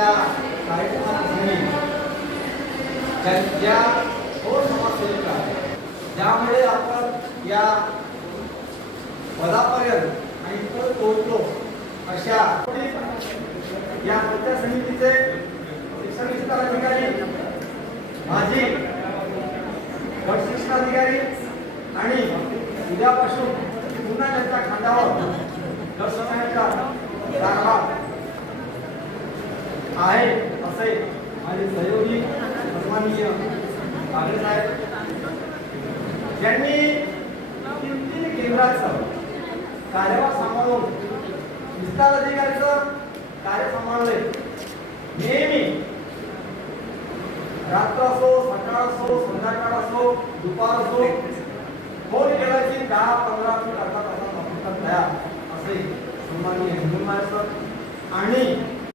आपल्या कार्यक्रमाप्रसंगी ज्या समाजसेविका ज्यामुळे आपण या पदापर्यंत आणि इतर पोहोचलो अशा या पंचायत समितीचे शिक्षण विस्तार अधिकारी, माजी गट शिक्षणाधिकारी आणि उद्यापासून पुन्हा त्यांच्या खांद्यावर गट शिक्षणाचा कारभार आहे असे माझे सहयोगी सन्माननीय बागडे साहेब यांनी तीन केंद्राचं कार्यभार सांभाळून विस्तार अधिकाऱ्याचं कार्य सांभाळले. नेहमी रात्र असो, सकाळ असो, संध्याकाळ असो, दुपार असो, फोन केला की 10-15 मिनिट अर्धा तासात तयार असे सन्माननीय हिंदू सर आणि